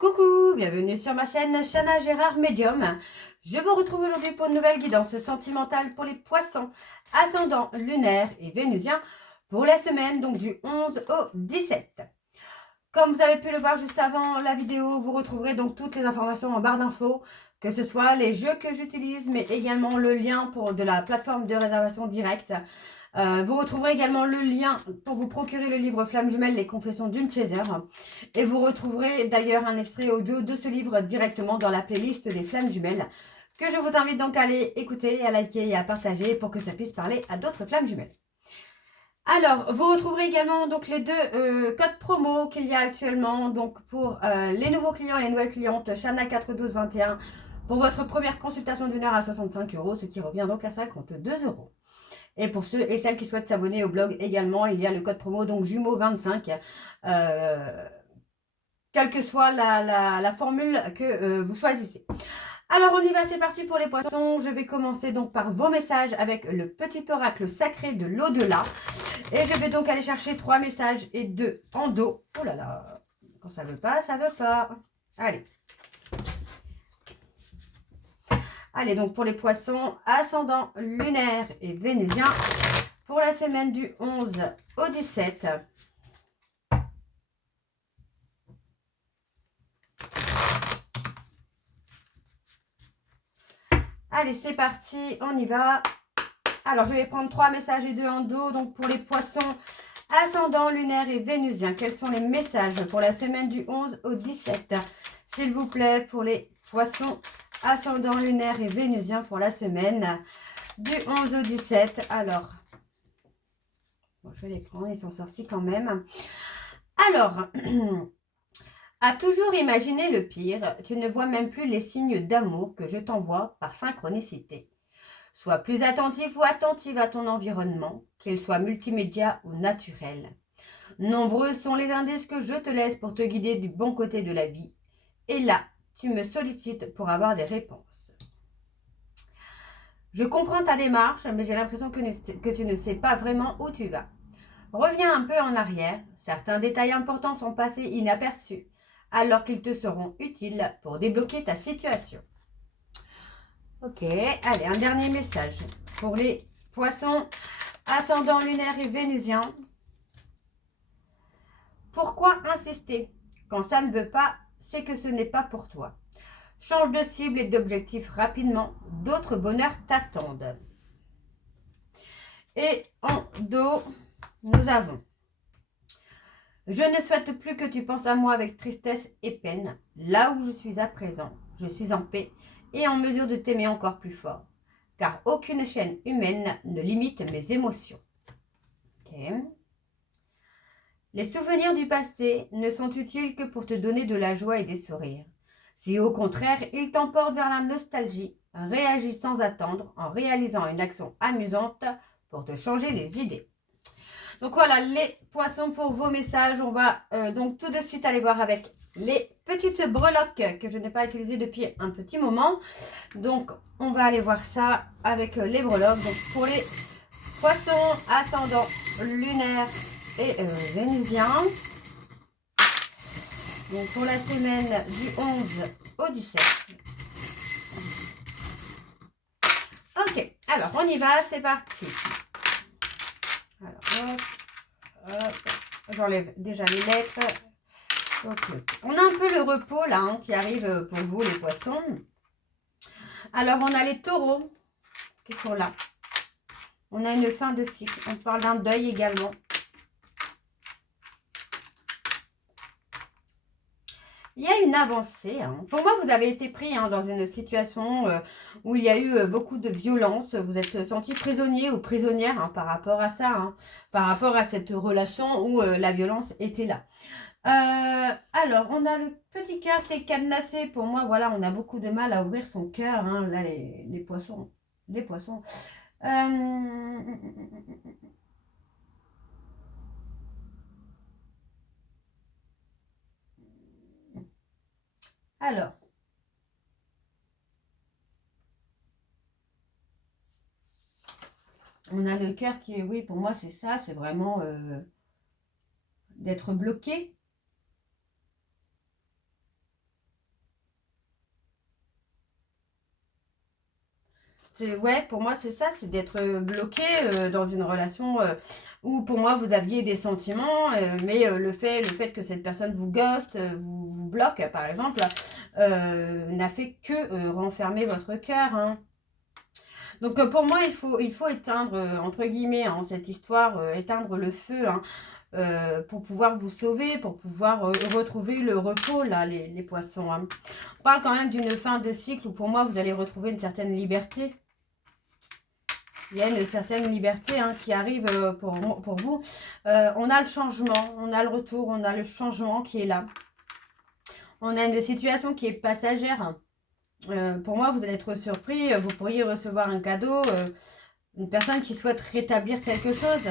Coucou, bienvenue sur ma chaîne Chana Gérard Medium. Je vous retrouve aujourd'hui pour une nouvelle guidance sentimentale pour les poissons, ascendant lunaire et vénusien pour la semaine donc du 11 au 17. Comme vous avez pu le voir juste avant la vidéo, vous retrouverez donc toutes les informations en barre d'infos, que ce soit les jeux que j'utilise, mais également le lien de la plateforme de réservation directe. Vous retrouverez également le lien pour vous procurer le livre Flamme Jumelle, les confessions d'une chaser. Et vous retrouverez d'ailleurs un extrait audio de ce livre directement dans la playlist des Flammes Jumelles, que je vous invite donc à aller écouter, à liker et à partager pour que ça puisse parler à d'autres Flammes Jumelles. Alors, vous retrouverez également donc les deux codes promo qu'il y a actuellement donc pour les nouveaux clients et les nouvelles clientes Chana 41221 pour votre première consultation d'une heure à 65 €, ce qui revient donc à 52 €. Et pour ceux et celles qui souhaitent s'abonner au blog également, il y a le code promo donc jumeaux25, quelle que soit la formule que vous choisissez. Alors on y va, c'est parti pour les poissons. Je vais commencer donc par vos messages avec le petit oracle sacré de l'au-delà. Et je vais donc aller chercher 3 messages et 2 en dos. Oh là là, quand ça veut pas, ça veut pas. Allez. Allez, donc pour les poissons, ascendant lunaire et vénusien, pour la semaine du 11 au 17. Allez, c'est parti, on y va. Alors, je vais prendre 3 messages et 2 en dos. Donc, pour les poissons, ascendant lunaire et vénusien, quels sont les messages pour la semaine du 11 au 17? S'il vous plaît, pour les poissons, ascendant lunaire et vénusien pour la semaine du 11 au 17. Alors, bon, je vais les prendre, ils sont sortis quand même. Alors, à toujours imaginer le pire, tu ne vois même plus les signes d'amour que je t'envoie par synchronicité. Sois plus attentif ou attentive à ton environnement, qu'il soit multimédia ou naturel. Nombreux sont les indices que je te laisse pour te guider du bon côté de la vie. Et là, tu me sollicites pour avoir des réponses. Je comprends ta démarche, mais j'ai l'impression que tu ne sais pas vraiment où tu vas. Reviens un peu en arrière. Certains détails importants sont passés inaperçus, alors qu'ils te seront utiles pour débloquer ta situation. Ok, allez, un dernier message pour les poissons, ascendant lunaire et vénusien. Pourquoi insister? Quand ça ne veut pas, c'est que ce n'est pas pour toi. Change de cible et d'objectif rapidement, d'autres bonheurs t'attendent. Et en dos, nous avons: je ne souhaite plus que tu penses à moi avec tristesse et peine. Là où je suis à présent, je suis en paix et en mesure de t'aimer encore plus fort, car aucune chaîne humaine ne limite mes émotions. Okay. Les souvenirs du passé ne sont utiles que pour te donner de la joie et des sourires. Si au contraire, ils t'emportent vers la nostalgie, réagis sans attendre en réalisant une action amusante pour te changer les idées. Donc voilà les poissons pour vos messages. On va donc tout de suite aller voir avec les petites breloques que je n'ai pas utilisées depuis un petit moment. Donc on va aller voir ça avec les breloques. Donc pour les poissons ascendant lunaire et vénusien. Donc pour la semaine du 11 au 17. Ok, alors on y va, c'est parti. Alors hop, j'enlève déjà les lettres. Ok, on a un peu le repos là qui arrive pour vous les poissons. Alors on a les taureaux qui sont là. On a une fin de cycle. On parle d'un deuil également. Il y a une avancée. Pour moi, vous avez été pris dans une situation où il y a eu beaucoup de violence. Vous êtes senti prisonnier ou prisonnière par rapport à ça, par rapport à cette relation où la violence était là. Alors, on a le petit cœur qui est cadenassé. Pour moi, voilà, on a beaucoup de mal à ouvrir son cœur. Là, les poissons. Les poissons. Alors, on a le cœur qui est, oui, pour moi, c'est ça. C'est vraiment d'être bloqué. Ouais, pour moi, c'est ça, c'est d'être bloqué dans une relation où, pour moi, vous aviez des sentiments, mais le fait que cette personne vous ghost, vous bloque, par exemple, n'a fait que renfermer votre cœur, hein. Donc, pour moi, il faut éteindre, entre guillemets, hein, cette histoire, éteindre le feu, hein, pour pouvoir vous sauver, pour pouvoir retrouver le repos, là, les poissons, hein. On parle quand même d'une fin de cycle où, pour moi, vous allez retrouver une certaine liberté. Il y a une certaine liberté hein, qui arrive pour vous. On a le changement, on a le retour, on a le changement qui est là. On a une situation qui est passagère. Pour moi, vous allez être surpris. Vous pourriez recevoir un cadeau. Une personne qui souhaite rétablir quelque chose.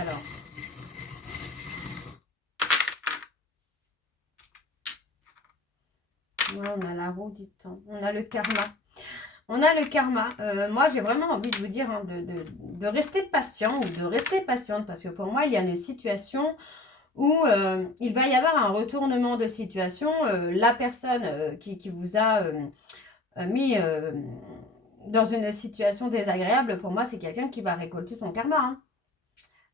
Alors. Ouais, on a la roue du temps. On a le karma. On a le karma. Moi, j'ai vraiment envie de vous dire hein, de rester patient ou de rester patiente. Parce que pour moi, il y a une situation où il va y avoir un retournement de situation. La personne qui vous a mis dans une situation désagréable, pour moi, c'est quelqu'un qui va récolter son karma. Hein.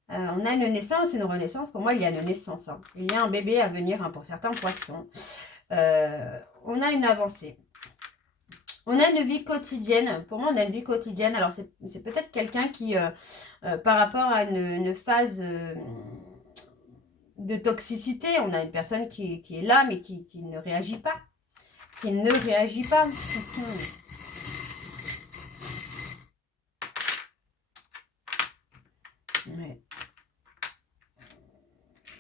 On a une naissance, une renaissance. Pour moi, il y a une naissance. Hein. Il y a un bébé à venir hein, pour certains poissons. On a une avancée. On a une vie quotidienne. Pour moi, on a une vie quotidienne. Alors, c'est peut-être quelqu'un qui, par rapport à une phase de toxicité, on a une personne qui est là, mais qui ne réagit pas. Qui ne réagit pas. Ouais.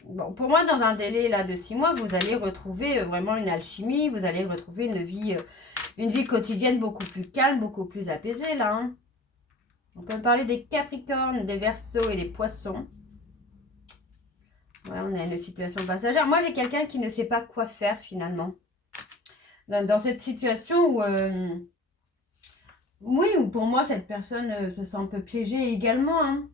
Bon, pour moi, dans un délai là, de 6 mois, vous allez retrouver vraiment une alchimie. Vous allez retrouver une vie quotidienne beaucoup plus calme, beaucoup plus apaisée, là. Hein. On peut parler des Capricornes, des Verseaux et des Poissons. Ouais, on a une situation passagère. Moi, j'ai quelqu'un qui ne sait pas quoi faire, finalement. Dans cette situation où... oui, ou pour moi, cette personne se sent un peu piégée également. Hein.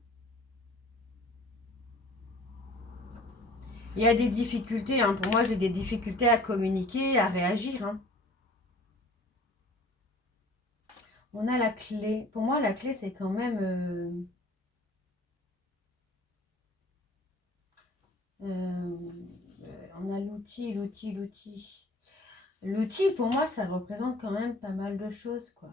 Il y a des difficultés. Hein. Pour moi, j'ai des difficultés à communiquer, à réagir. Hein. On a la clé. Pour moi, la clé, c'est quand même... on a l'outil. L'outil, pour moi, ça représente quand même pas mal de choses, quoi.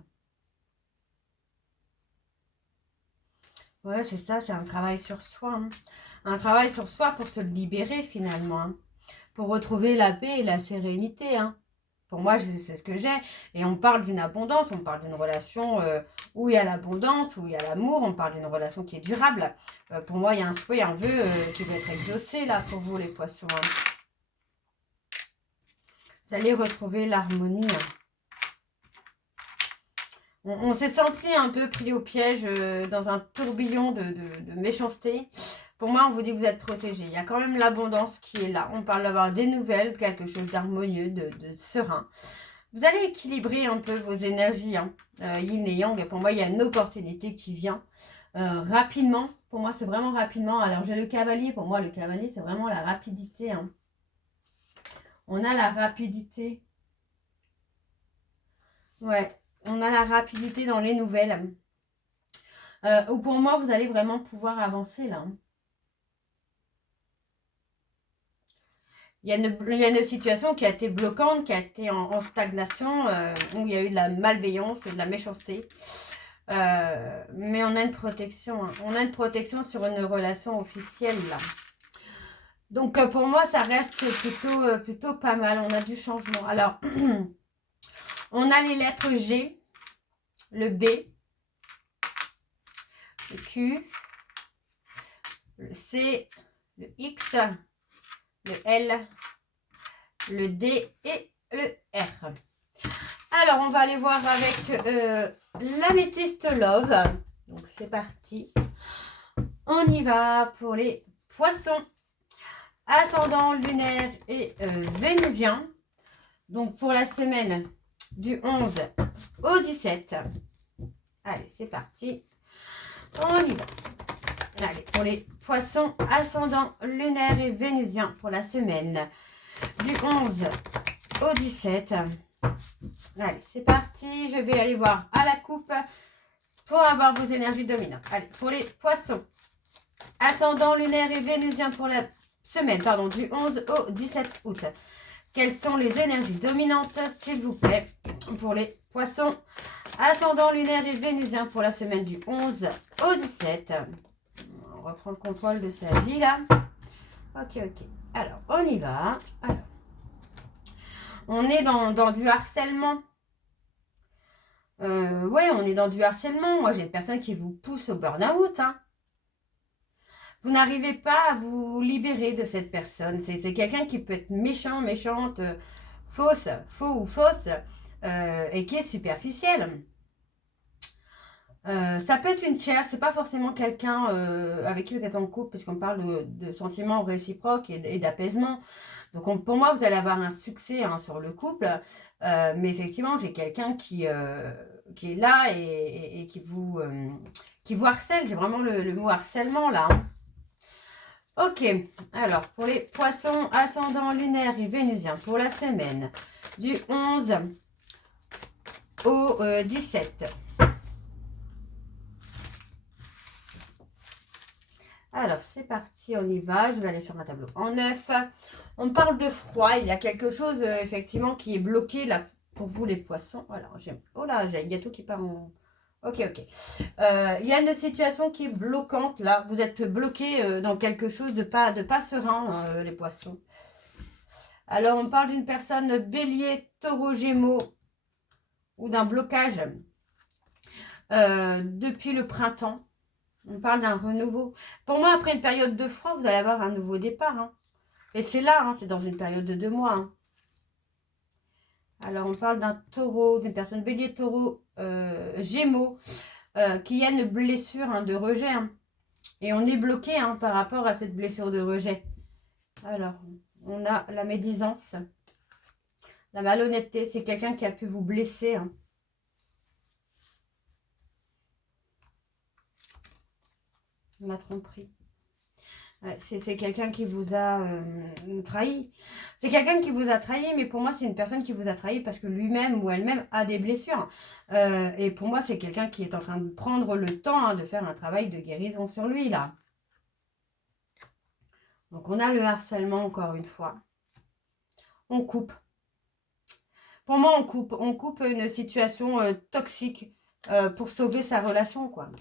Ouais, c'est ça, c'est un travail sur soi. Hein. Un travail sur soi pour se libérer, finalement. Hein. Pour retrouver la paix et la sérénité, hein. Pour moi, c'est ce que j'ai. Et on parle d'une abondance, on parle d'une relation où il y a l'abondance, où il y a l'amour, on parle d'une relation qui est durable. Pour moi, il y a un souhait, un vœu qui va être exaucé là pour vous, les poissons. Hein. Vous allez retrouver l'harmonie. Hein. On s'est senti un peu pris au piège dans un tourbillon de méchanceté. Pour moi, on vous dit que vous êtes protégé. Il y a quand même l'abondance qui est là. On parle d'avoir des nouvelles, quelque chose d'harmonieux, de serein. Vous allez équilibrer un peu vos énergies, hein. Yin et Yang. Pour moi, il y a une opportunité qui vient rapidement. Pour moi, c'est vraiment rapidement. Alors, j'ai le cavalier. Pour moi, le cavalier, c'est vraiment la rapidité. Hein. On a la rapidité. Ouais, on a la rapidité dans les nouvelles. Ou pour moi, vous allez vraiment pouvoir avancer là. Hein. Il y a une situation qui a été bloquante, qui a été en stagnation, où il y a eu de la malveillance et de la méchanceté. Mais on a une protection. Hein. On a une protection sur une relation officielle, là. Donc, pour moi, ça reste plutôt pas mal. On a du changement. Alors, on a les lettres G, le B, le Q, le C, le X, le L, le D et le R. Alors, on va aller voir avec l'améthyste Love. Donc, c'est parti. On y va pour les poissons. Ascendant lunaire et vénusien. Donc, pour la semaine du 11 au 17. Allez, c'est parti. On y va. Allez, pour les poissons ascendant lunaire et vénusien pour la semaine du 11 au 17. Allez, c'est parti. Je vais aller voir à la coupe pour avoir vos énergies dominantes. Allez, pour les poissons, ascendant lunaire et vénusien pour la semaine, pardon, du 11 au 17 août. Quelles sont les énergies dominantes, s'il vous plaît, pour les poissons, ascendant lunaire et vénusien pour la semaine du 11 au 17. On reprend le contrôle de sa vie, là. Ok. Alors, on y va. Alors, on est dans du harcèlement. Ouais, on est dans du harcèlement. Moi, j'ai une personne qui vous pousse au burn-out. Hein. Vous n'arrivez pas à vous libérer de cette personne. C'est quelqu'un qui peut être méchant, méchante, faux ou fausse, et qui est superficiel. Ça peut être une chair, c'est pas forcément quelqu'un avec qui vous êtes en couple, puisqu'on parle de sentiments réciproques et d'apaisement. Donc pour moi, vous allez avoir un succès hein, sur le couple, mais effectivement, j'ai quelqu'un qui est là et qui vous harcèle. J'ai vraiment le mot harcèlement là. Hein. Ok, alors pour les poissons ascendant lunaire et vénusien pour la semaine du 11 au 17. Alors, c'est parti, on y va. Je vais aller sur un tableau en neuf. On parle de froid. Il y a quelque chose, effectivement, qui est bloqué là pour vous, les poissons. Alors, oh là, j'ai un gâteau qui part en... Ok. Il y a une situation qui est bloquante là. Vous êtes bloqué dans quelque chose de pas serein, les poissons. Alors, on parle d'une personne bélier, taureau, gémeaux ou d'un blocage depuis le printemps. On parle d'un renouveau. Pour moi, après une période de froid, vous allez avoir un nouveau départ. Hein. Et c'est là, hein, c'est dans une période de 2 mois. Hein. Alors, on parle d'un taureau, d'une personne bélier, taureau, gémeaux, qui a une blessure hein, de rejet. Hein. Et on est bloqué hein, par rapport à cette blessure de rejet. Alors, on a la médisance, la malhonnêteté. C'est quelqu'un qui a pu vous blesser. Hein. La tromperie. Ouais, c'est quelqu'un qui vous a trahi. C'est quelqu'un qui vous a trahi, mais pour moi, c'est une personne qui vous a trahi parce que lui-même ou elle-même a des blessures. Et pour moi, c'est quelqu'un qui est en train de prendre le temps hein, de faire un travail de guérison sur lui, là. Donc, on a le harcèlement, encore une fois. On coupe. Pour moi, on coupe une situation toxique pour sauver sa relation, quoi.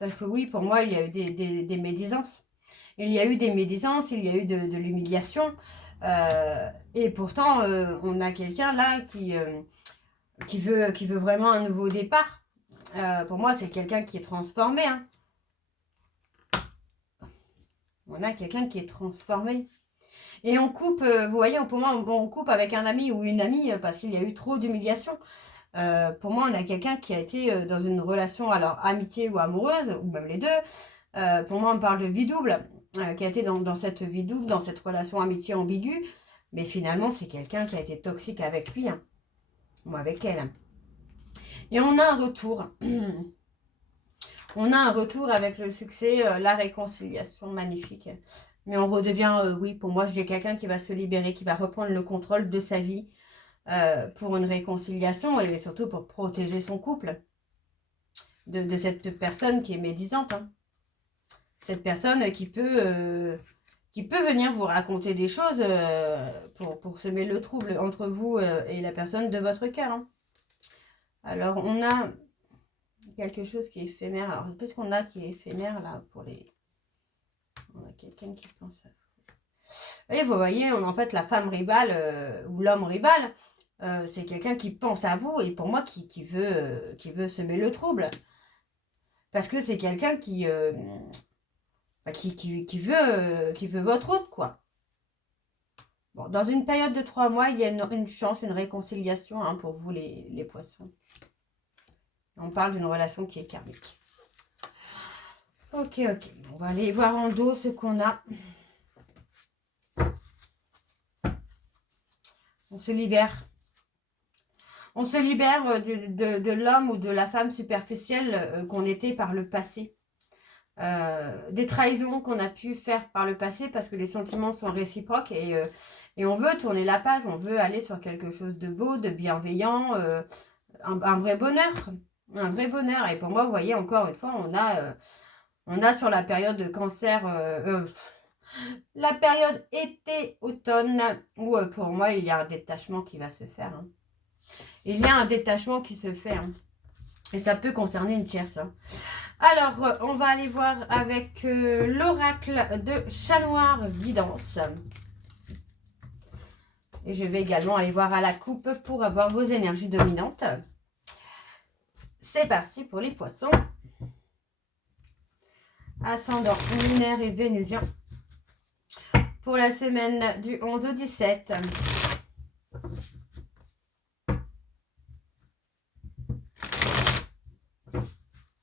Parce que oui, pour moi, il y a eu des médisances. Il y a eu des médisances, il y a eu de l'humiliation. Et pourtant, on a quelqu'un là qui veut vraiment un nouveau départ. Pour moi, c'est quelqu'un qui est transformé. Hein. On a quelqu'un qui est transformé. Et on coupe, vous voyez, pour moi, on coupe avec un ami ou une amie parce qu'il y a eu trop d'humiliation. Pour moi, on a quelqu'un qui a été dans une relation, alors amitié ou amoureuse, ou même les deux. Pour moi, on parle de vie double, qui a été dans cette vie double, dans cette relation amitié ambiguë. Mais finalement, c'est quelqu'un qui a été toxique avec lui, hein, ou avec elle. Et on a un retour. On a un retour avec le succès, la réconciliation magnifique. Mais on redevient, oui, pour moi, j'ai quelqu'un qui va se libérer, qui va reprendre le contrôle de sa vie. Pour une réconciliation et surtout pour protéger son couple de cette personne qui est médisante. Hein. Cette personne qui peut venir vous raconter des choses pour semer le trouble entre vous et la personne de votre cœur. Hein. Alors, on a quelque chose qui est éphémère. Alors, qu'est-ce qu'on a qui est éphémère là pour les... On a quelqu'un qui pense à... Et vous voyez, en fait, la femme rivale ou l'homme rivale, c'est quelqu'un qui pense à vous et pour moi qui veut semer le trouble. Parce que c'est quelqu'un qui veut votre route, quoi. Bon, dans une période de 3 mois, il y a une chance, une réconciliation hein, pour vous les poissons. On parle d'une relation qui est karmique. Ok. On va aller voir en dos ce qu'on a. On se libère. On se libère de l'homme ou de la femme superficielle qu'on était par le passé. Des trahisons qu'on a pu faire par le passé parce que les sentiments sont réciproques et on veut tourner la page, on veut aller sur quelque chose de beau, de bienveillant, un vrai bonheur. Un vrai bonheur. Et pour moi, vous voyez, encore une fois, on a sur la période de cancer, la période été-automne, où pour moi, il y a un détachement qui va se faire. Hein. Il y a un détachement qui se fait. Hein. Et ça peut concerner une tierce. Hein. Alors, on va aller voir avec l'oracle de Chat Noir Guidance. Et je vais également aller voir à la coupe pour avoir vos énergies dominantes. C'est parti pour les poissons. Ascendant lunaire et vénusien. Pour la semaine du 11 au 17.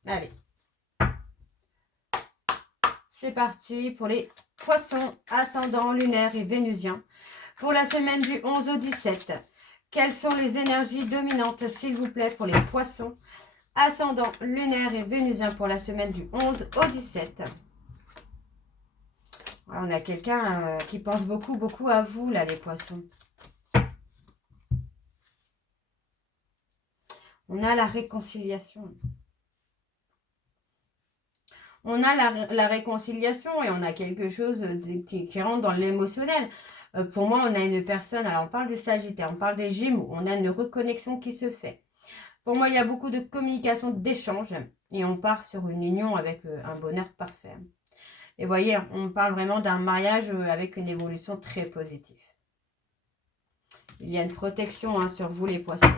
Allez. C'est parti pour les poissons ascendant lunaire et vénusien. Pour la semaine du 11 au 17. Quelles sont les énergies dominantes, s'il vous plaît, pour les poissons ascendant lunaire et vénusien pour la semaine du 11 au 17. On a quelqu'un qui pense beaucoup, beaucoup à vous, là, les poissons. On a la réconciliation. On a la réconciliation et on a quelque chose qui rentre dans l'émotionnel. Pour moi, on a une personne, alors on parle des Sagittaires, on parle des Gémeaux, on a une reconnexion qui se fait. Pour moi, il y a beaucoup de communication, d'échange et on part sur une union avec un bonheur parfait. Et vous voyez, on parle vraiment d'un mariage avec une évolution très positive. Il y a une protection hein, sur vous les poissons.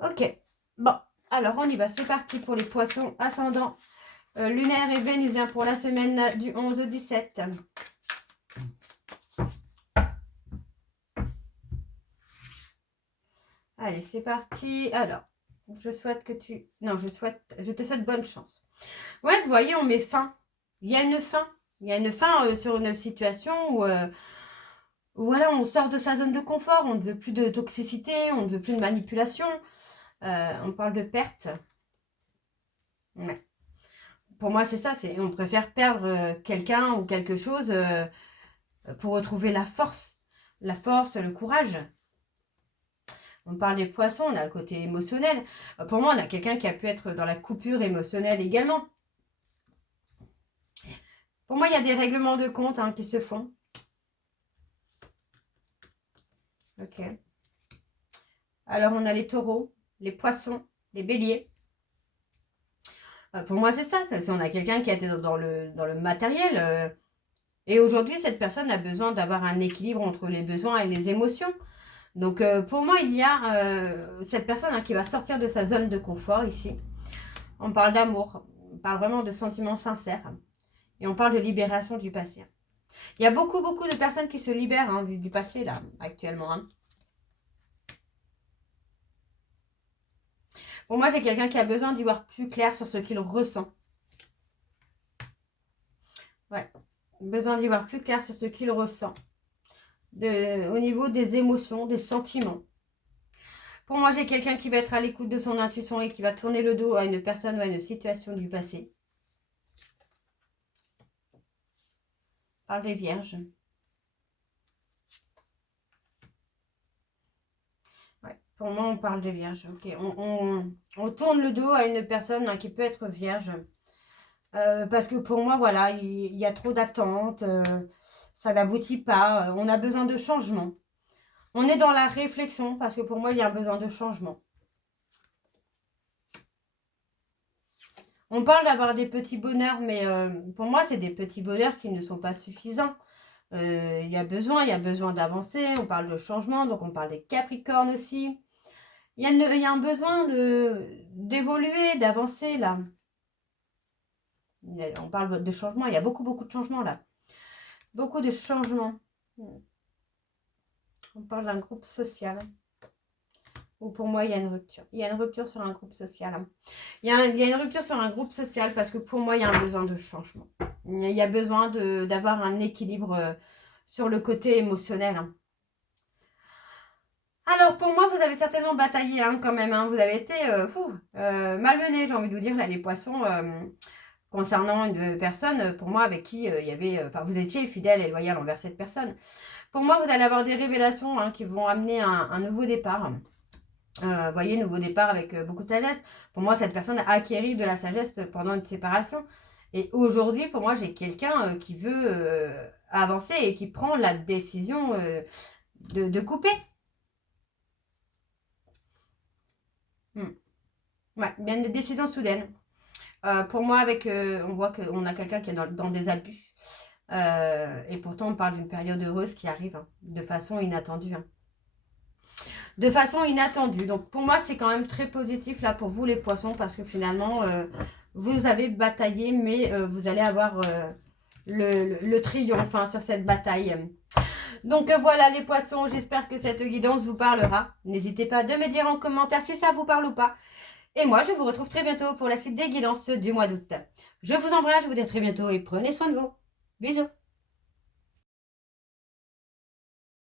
Ok, bon, alors on y va, c'est parti pour les poissons ascendants lunaire et vénusien pour la semaine du 11 au 17. Allez, c'est parti. Alors, je souhaite que tu... Non, je te souhaite bonne chance. Ouais, vous voyez, on met fin. Il y a une fin. Il y a une fin sur une situation où voilà, on sort de sa zone de confort. On ne veut plus de toxicité, on ne veut plus de manipulation. On parle de perte. Ouais. Pour moi, c'est ça. On préfère perdre quelqu'un ou quelque chose pour retrouver la force. La force, le courage. On parle des poissons, on a le côté émotionnel. Pour moi, on a quelqu'un qui a pu être dans la coupure émotionnelle également. Pour moi, il y a des règlements de compte hein, qui se font. Ok. Alors, on a les taureaux, les poissons, les béliers. Pour moi, c'est ça. On a quelqu'un qui a été dans le matériel. Et aujourd'hui, cette personne a besoin d'avoir un équilibre entre les besoins et les émotions. Donc, pour moi, il y a cette personne hein, qui va sortir de sa zone de confort ici. On parle d'amour. On parle vraiment de sentiments sincères. Et on parle de libération du passé. Il y a beaucoup, beaucoup de personnes qui se libèrent hein, du passé, là, actuellement. Hein. Pour moi, j'ai quelqu'un qui a besoin d'y voir plus clair sur ce qu'il ressent. Ouais. Besoin d'y voir plus clair sur ce qu'il ressent. Au niveau des émotions, des sentiments. Pour moi, j'ai quelqu'un qui va être à l'écoute de son intuition et qui va tourner le dos à une personne ou à une situation du passé. Par les vierges. Ouais, pour moi, on parle des vierges. Ok, on tourne le dos à une personne hein, qui peut être vierge. Parce que pour moi, voilà, il y a trop d'attentes. Ça n'aboutit pas. On a besoin de changement. On est dans la réflexion parce que pour moi, il y a un besoin de changement. On parle d'avoir des petits bonheurs, mais pour moi, c'est des petits bonheurs qui ne sont pas suffisants. Il y a besoin d'avancer. On parle de changement, donc on parle des Capricornes aussi. Il y a un besoin d'évoluer, d'avancer là. On parle de changement, il y a beaucoup, beaucoup de changements là. Beaucoup de changements. On parle d'un groupe social. Ou pour moi, il y a une rupture. Il y a une rupture sur un groupe social. Il y a une rupture sur un groupe social parce que pour moi, il y a un besoin de changement. Il y a besoin d'avoir un équilibre sur le côté émotionnel. Alors, pour moi, vous avez certainement bataillé quand même. Vous avez été malmené, j'ai envie de vous dire, là, les poissons, concernant une personne, pour moi, avec qui il y avait... Enfin, vous étiez fidèle et loyal envers cette personne. Pour moi, vous allez avoir des révélations qui vont amener un nouveau départ. Voyez, nouveau départ avec beaucoup de sagesse. Pour moi, cette personne a acquéri de la sagesse pendant une séparation. Et aujourd'hui, pour moi, j'ai quelqu'un qui veut avancer et qui prend la décision de couper. Ouais, bien une décision soudaine. Pour moi, on voit qu'on a quelqu'un qui est dans des abus. Et pourtant, on parle d'une période heureuse qui arrive hein, de façon inattendue. Hein. De façon inattendue. Donc, pour moi, c'est quand même très positif là pour vous, les poissons, parce que finalement, vous avez bataillé, mais vous allez avoir le triomphe hein, sur cette bataille. Donc voilà les poissons, j'espère que cette guidance vous parlera. N'hésitez pas de me dire en commentaire si ça vous parle ou pas. Et moi, je vous retrouve très bientôt pour la suite des guidances du mois d'août. Je vous embrasse, je vous dis à très bientôt et prenez soin de vous. Bisous.